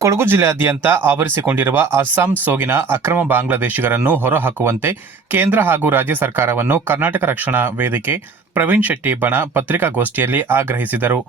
ಕೊಡಗು ಜಿಲ್ಲೆಯಾದ್ಯಂತ ಆವರಿಸಿಕೊಂಡಿರುವ ಅಸ್ಸಾಂ ಸೋಗಿನ ಅಕ್ರಮ ಬಾಂಗ್ಲಾದೇಶಿಗರನ್ನು ಹೊರಹಾಕುವಂತೆ ಕೇಂದ್ರ ಹಾಗೂ ರಾಜ್ಯ ಸರ್ಕಾರವನ್ನು ಕರ್ನಾಟಕ ರಕ್ಷಣಾ ವೇದಿಕೆ ಪ್ರವೀಣ್ ಶೆಟ್ಟಿ ಬಣ ಪತ್ರಿಕಾಗೋಷ್ಠಿಯಲ್ಲಿ ಆಗ್ರಹಿಸಿದರು.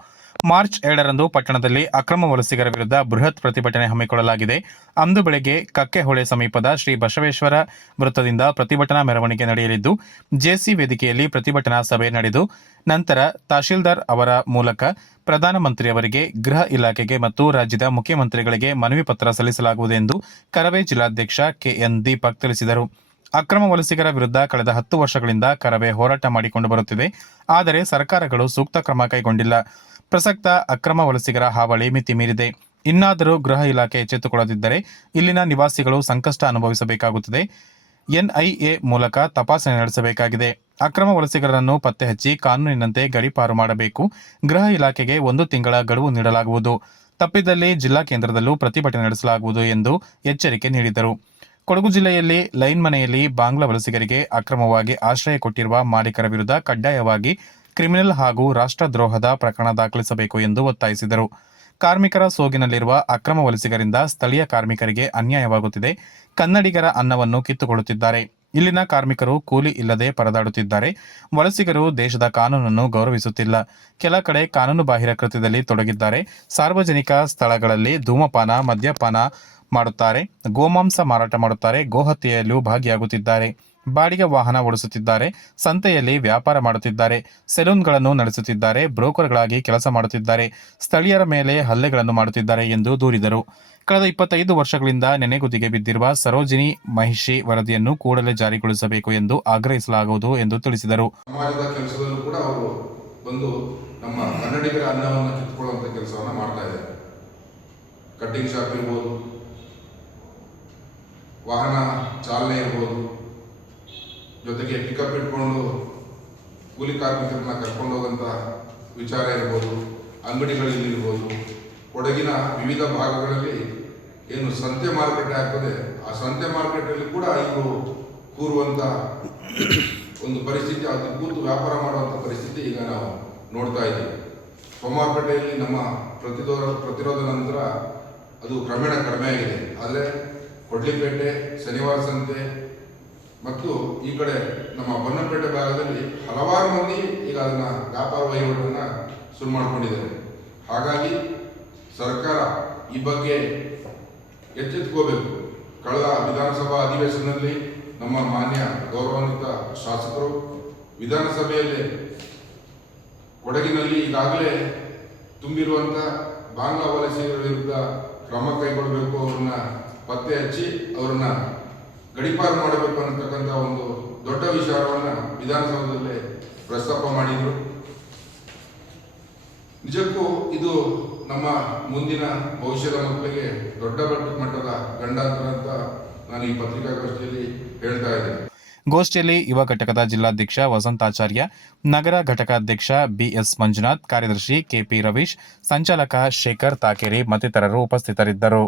ಮಾರ್ಚ್ ಏಳರಂದು ಪಟ್ಟಣದಲ್ಲಿ ಅಕ್ರಮ ವಲಸಿಗರ ವಿರುದ್ಧ ಬೃಹತ್ ಪ್ರತಿಭಟನೆ ಹಮ್ಮಿಕೊಳ್ಳಲಾಗಿದೆ. ಅಂದು ಬೆಳಗ್ಗೆ ಕಕ್ಕೆಹೊಳೆ ಸಮೀಪದ ಶ್ರೀ ಬಸವೇಶ್ವರ ವೃತ್ತದಿಂದ ಪ್ರತಿಭಟನಾ ಮೆರವಣಿಗೆ ನಡೆಯಲಿದ್ದು ಜೆಸಿ ವೇದಿಕೆಯಲ್ಲಿ ಪ್ರತಿಭಟನಾ ಸಭೆ ನಡೆದು, ನಂತರ ತಹಶೀಲ್ದಾರ್ ಅವರ ಮೂಲಕ ಪ್ರಧಾನಮಂತ್ರಿಯವರಿಗೆ ಗೃಹ ಇಲಾಖೆಗೆ ಮತ್ತು ರಾಜ್ಯದ ಮುಖ್ಯಮಂತ್ರಿಗಳಿಗೆ ಮನವಿ ಪತ್ರ ಸಲ್ಲಿಸಲಾಗುವುದು ಎಂದು ಕರವೇ ಜಿಲ್ಲಾಧ್ಯಕ್ಷ ಕೆಎನ್ ದೀಪಕ್ ತಿಳಿಸಿದರು. ಅಕ್ರಮ ವಲಸಿಗರ ವಿರುದ್ಧ ಕಳೆದ ಹತ್ತು ವರ್ಷಗಳಿಂದ ಕರವೇ ಹೋರಾಟ ಮಾಡಿಕೊಂಡು ಬರುತ್ತಿದೆ. ಆದರೆ ಸರ್ಕಾರಗಳು ಸೂಕ್ತ ಕ್ರಮ ಕೈಗೊಂಡಿಲ್ಲ. ಪ್ರಸಕ್ತ ಅಕ್ರಮ ವಲಸಿಗರ ಹಾವಳಿ ಮಿತಿ ಮೀರಿದೆ. ಇನ್ನಾದರೂ ಗೃಹ ಇಲಾಖೆ ಎಚ್ಚೆತ್ತುಕೊಳ್ಳದಿದ್ದರೆ ಇಲ್ಲಿನ ನಿವಾಸಿಗಳು ಸಂಕಷ್ಟ ಅನುಭವಿಸಬೇಕಾಗುತ್ತದೆ. ಎನ್ಐಎ ಮೂಲಕ ತಪಾಸಣೆ ನಡೆಸಬೇಕಾಗಿದೆ. ಅಕ್ರಮ ವಲಸಿಗರನ್ನು ಪತ್ತೆ ಹಚ್ಚಿ ಕಾನೂನಿನಂತೆ ಗಡಿಪಾರು ಮಾಡಬೇಕು. ಗೃಹ ಇಲಾಖೆಗೆ ಒಂದು ತಿಂಗಳ ಗಡುವು ನೀಡಲಾಗುವುದು. ತಪ್ಪಿದಲ್ಲಿ ಜಿಲ್ಲಾ ಕೇಂದ್ರದಲ್ಲೂ ಪ್ರತಿಭಟನೆ ನಡೆಸಲಾಗುವುದು ಎಂದು ಎಚ್ಚರಿಕೆ ನೀಡಿದರು. ಕೊಡಗು ಜಿಲ್ಲೆಯಲ್ಲಿ ಲೈನ್ ಮನೆಯಲ್ಲಿ ಬಾಂಗ್ಲಾ ವಲಸಿಗರಿಗೆ ಅಕ್ರಮವಾಗಿ ಆಶ್ರಯ ಕೊಟ್ಟಿರುವ ಮಾಲೀಕರ ವಿರುದ್ಧ ಕಡ್ಡಾಯವಾಗಿ ಕ್ರಿಮಿನಲ್ ಹಾಗೂ ರಾಷ್ಟ್ರದ್ರೋಹದ ಪ್ರಕರಣ ದಾಖಲಿಸಬೇಕು ಎಂದು ಒತ್ತಾಯಿಸಿದರು. ಕಾರ್ಮಿಕರ ಸೋಗಿನಲ್ಲಿರುವ ಅಕ್ರಮ ವಲಸಿಗರಿಂದ ಸ್ಥಳೀಯ ಕಾರ್ಮಿಕರಿಗೆ ಅನ್ಯಾಯವಾಗುತ್ತಿದೆ. ಕನ್ನಡಿಗರ ಅನ್ನವನ್ನು ಕಿತ್ತುಕೊಳ್ಳುತ್ತಿದ್ದಾರೆ. ಇಲ್ಲಿನ ಕಾರ್ಮಿಕರು ಕೂಲಿ ಇಲ್ಲದೆ ಪರದಾಡುತ್ತಿದ್ದಾರೆ. ವಲಸಿಗರು ದೇಶದ ಕಾನೂನನ್ನು ಗೌರವಿಸುತ್ತಿಲ್ಲ. ಕೆಲ ಕಡೆ ಕಾನೂನು ಬಾಹಿರ ಕೃತ್ಯದಲ್ಲಿ ತೊಡಗಿದ್ದಾರೆ. ಸಾರ್ವಜನಿಕ ಸ್ಥಳಗಳಲ್ಲಿ ಧೂಮಪಾನ, ಮದ್ಯಪಾನ ಮಾಡುತ್ತಾರೆ. ಗೋಮಾಂಸ ಮಾರಾಟ ಮಾಡುತ್ತಾರೆ. ಗೋಹತ್ಯೆಯಲ್ಲೂ ಭಾಗಿಯಾಗುತ್ತಿದ್ದಾರೆ. ಬಾಡಿಗೆ ವಾಹನ ಓಡಿಸುತ್ತಿದ್ದಾರೆ, ಸಂತೆಯಲ್ಲಿ ವ್ಯಾಪಾರ ಮಾಡುತ್ತಿದ್ದಾರೆ, ಸೆಲೂನ್ಗಳನ್ನು ನಡೆಸುತ್ತಿದ್ದಾರೆ, ಬ್ರೋಕರ್ಗಳಾಗಿ ಕೆಲಸ ಮಾಡುತ್ತಿದ್ದಾರೆ, ಸ್ಥಳೀಯರ ಮೇಲೆ ಹಲ್ಲೆಗಳನ್ನು ಮಾಡುತ್ತಿದ್ದಾರೆ ಎಂದು ದೂರಿದರು. ಕಳೆದ ಇಪ್ಪತ್ತೈದು ವರ್ಷಗಳಿಂದ ನೆನೆಗುದಿಗೆ ಬಿದ್ದಿರುವ ಸರೋಜಿನಿ ಮಹಿಷಿ ವರದಿಯನ್ನು ಕೂಡಲೇ ಜಾರಿಗೊಳಿಸಬೇಕು ಎಂದು ಆಗ್ರಹಿಸಲಾಗುವುದು ಎಂದು ತಿಳಿಸಿದರು. ಸಮಾಜದ ಕೆಲಸದಲ್ಲೂ ಕೂಡ ಅವರು ಬಂದು ನಮ್ಮ ಕನ್ನಡಿಗರ ಅನ್ನವನ್ನು ಕಿತ್ಕೊಳ್ಳುವಂತ ಕೆಲಸವನ್ನು ಮಾಡ್ತಾ ಕಟ್ಟಿಂಗ್ ಶಾಪ್ ಇರ್ಬೋದು, ವಾಹನ ಚಾಲನೆ ಇರ್ಬೋದು ಜೊತೆಗೆ ಪಿಕಪ್ ಇಟ್ಕೊಂಡು ಕೂಲಿ ಕಾರ್ಮಿಕರನ್ನ ಕರ್ಕೊಂಡು ಹೋಗಂತ ವಿಚಾರ ಇರ್ಬೋದು, ಅಂಗಡಿಗಳಲ್ಲಿ ಇರ್ಬೋದು, ಕೊಡಗಿನ ವಿವಿಧ ಭಾಗಗಳಲ್ಲಿ ಏನು ಸಂತೆ ಮಾರುಕಟ್ಟೆ ಆಗ್ತದೆ, ಆ ಸಂತೆ ಮಾರುಕಟ್ಟೆಯಲ್ಲಿ ಕೂಡ ಇವರು ಕೂರುವಂಥ ಒಂದು ಪರಿಸ್ಥಿತಿ, ಅದು ಕೂತು ವ್ಯಾಪಾರ ಮಾಡುವಂಥ ಪರಿಸ್ಥಿತಿ ಈಗ ನಾವು ನೋಡ್ತಾ ಇದ್ದೀವಿ. ಸೋಮಾರುಕಟ್ಟೆಯಲ್ಲಿ ನಮ್ಮ ಪ್ರತಿರೋಧ ಪ್ರತಿರೋಧ ನಂತರ ಅದು ಕ್ರಮೇಣ ಕಡಿಮೆ ಆಗಿದೆ. ಆದರೆ ಕೊಡ್ಲಿಪೇಟೆ, ಶನಿವಾರ ಸಂತೆ ಮತ್ತು ಈ ಕಡೆ ನಮ್ಮ ಬನ್ನಪೇಟೆ ಭಾಗದಲ್ಲಿ ಹಲವಾರು ಮಂದಿ ಈಗ ಅದನ್ನ ವ್ಯಾಪಾರ ವಹಿವಾಟನ್ನ ಶುರು ಮಾಡಿಕೊಂಡಿದ್ದಾರೆ. ಹಾಗಾಗಿ ಸರ್ಕಾರ ಈ ಬಗ್ಗೆ ಎಚ್ಚೆತ್ಕೋಬೇಕು ಕಳೆದ ವಿಧಾನಸಭಾ ಅಧಿವೇಶನದಲ್ಲಿ ನಮ್ಮ ಮಾನ್ಯ ಗೌರವಾನ್ವಿತ ಶಾಸಕರು ವಿಧಾನಸಭೆಯಲ್ಲಿ ಕೊಡಗಿನಲ್ಲಿ ಈಗಾಗಲೇ ತುಂಬಿರುವಂಥ ಬಾಂಗ್ಲಾ ವಲಸಿಗರ ವಿರುದ್ಧ ಕ್ರಮ ಕೈಗೊಳ್ಳಬೇಕು, ಅವ್ರನ್ನ ಪತ್ತೆ ಹಚ್ಚಿ ಅವ್ರನ್ನ ಗಡಿಪಾರು ಮಾಡಬೇಕು ಅನ್ನತಕ್ಕಂಥ ಒಂದು ದೊಡ್ಡ ವಿಚಾರವನ್ನು ವಿಧಾನಸೌಧದಲ್ಲಿ ಪ್ರಸ್ತಾಪ ಮಾಡಿದರು. ನಿಜಕ್ಕೂ ಇದು ನಮ್ಮ ಮುಂದಿನ ಭವಿಷ್ಯದ ಮಕ್ಕಳಿಗೆ ದೊಡ್ಡ ಮಟ್ಟದ ಗಂಡಾಂತರ ಅಂತ ನಾನು ಈ ಪತ್ರಿಕಾಗೋಷ್ಠಿಯಲ್ಲಿ ಹೇಳ್ತಾ ಇದ್ದೇನೆ. ಗೋಷ್ಠಿಯಲ್ಲಿ ಯುವ ಘಟಕದ ಜಿಲ್ಲಾಧ್ಯಕ್ಷ ವಸಂತಾಚಾರ್ಯ, ನಗರ ಘಟಕಾಧ್ಯಕ್ಷ ಬಿಎಸ್ ಮಂಜುನಾಥ್, ಕಾರ್ಯದರ್ಶಿ ಕೆಪಿ ರವೀಶ್, ಸಂಚಾಲಕ ಶೇಖರ್ ತಾಕೇರಿ ಮತ್ತಿತರರು ಉಪಸ್ಥಿತರಿದ್ದರು.